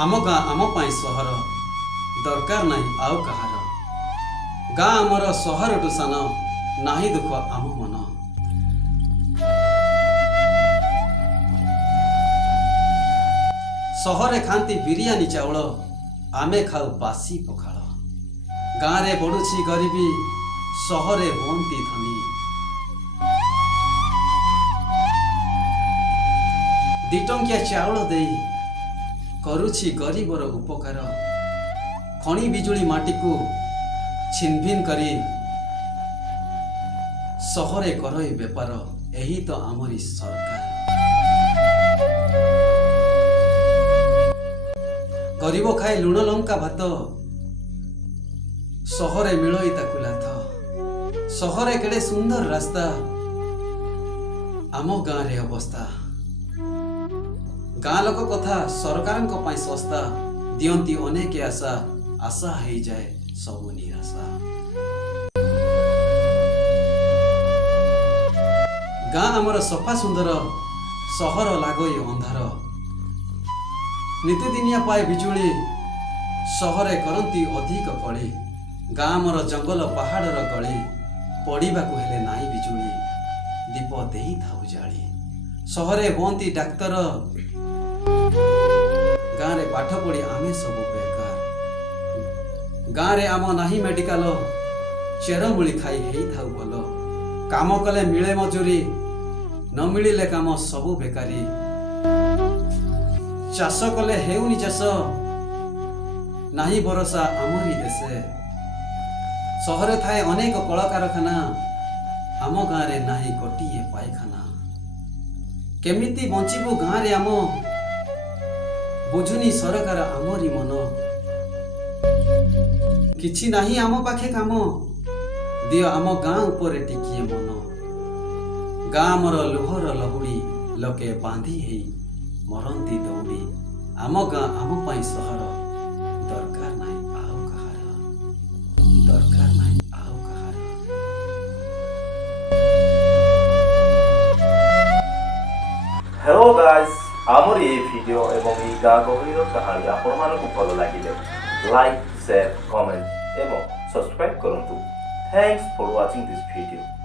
आम गाँ आम पाई सहर दरकार नहीं आउ कहार गाँ आमर सहर टू सान नाही दुख आम मन सहरे खाती बिरियानी चाउल आमे खाऊ बासी पखाल गाँ रे बड़ुछि गरीबी सहरे हुअंती धनी दिटंकिया चाउल दे करुछि गरीबर उपकार खणी बिजुली माटी को छिनभिन करी सहरे करई बेपार यही तो आमरी सरकार गरीब खाए लुण लंका भात सहरे मिलई ताकु लाथ सहरे केड़े सुंदर रास्ता आम गाँ रे अवस्था गाँ लोक कथा सरकार सस्ता दियंती अनेक आशा आशा हो जाए सबु निराशा गाँ आमर सफा सुंदर सहर लागई अंधार नितिदिनिया पाए बिजुली सहरे करंती अधिक कली गाँ आमर जंगल पहाड़र गली पड़ाकू हेले नाई बिजुली दीप देई थाउ जाली सहरे हुअंती डाक्तर गाँ रे पाठ पढ़ी आमे सब बेकार गाँ रे आम नाही मेडिकल चेरमूली खाई हेई थाउ भल काम कले मिले मजूरी न मिलिले काम सबु बेकारी चाष कले हेउनी चाष नाही भरोसा आमरी देशे सहरे थाए अनेक कलकारखाना आम गाँ रे नाही गोटिए पायखाना केमिति बंचिबु गाँ रे आम बुझुनी सरकार आमरी मन किछि नाही आम पाखे काम दियो आम गाँ उपरे टिकिए मन गाँ मोर लुहर लहुड़ी लोके बांधी हेई मरंती दौड़ी आम गाँ आम पाई सहर दरकार नाही आउ कहार दरकार नाही आउ कहार हेलो गाइस आमर ये वीडियो एवं ये गाँ गहरीर कहानी आपण मानक भल लगे लाइक शेयर कमेंट एवं सब्सक्राइब करंतु thanks for watching this video.